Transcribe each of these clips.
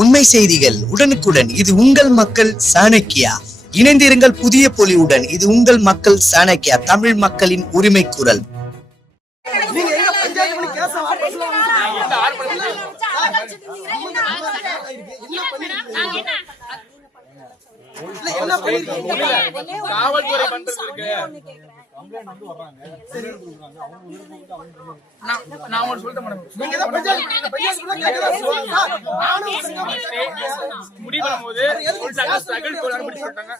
உண்மை செய்திகள் உடனுக்குடன். இது உங்கள் மக்கள் சாணக்கியா. இணைந்திருங்கள் புதிய பொலிவுடன். இது உங்கள் மக்கள் சாணக்கியா, தமிழ் மக்களின் உரிமை குரல். காவல்துறை பண்றது இருக்கு. நான் உங்களுக்கு சொல்லிட்டேன் மேடம். முடிவு பண்ணும்போது ஸ்ட்ரகிள் போறாங்க சொல்லிட்டாங்க.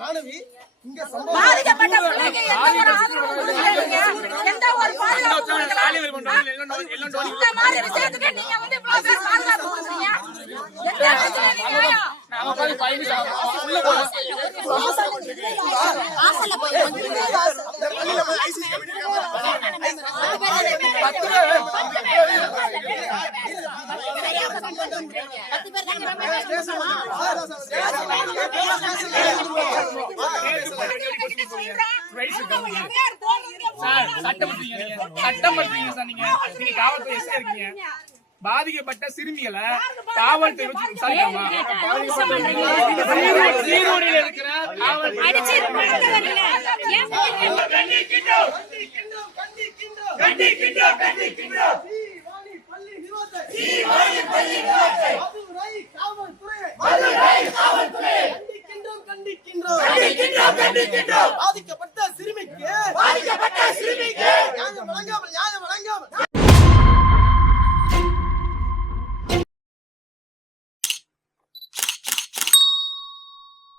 மாணவி பாதிக்கப்பட்ட பிள்ளைக்கு எந்த ஒரு பாதுகாப்பு இந்த மாதிரி விஷயத்துக்கு நீங்க வந்து இவ்வளவு பேர் பாதுகாப்பு கொடுக்குறீங்க. எந்த பிரச்சனை பாதிக்கப்பட்ட சிறுமிகளை காவல்துறை இருக்கிற பாதிக்கப்பட்ட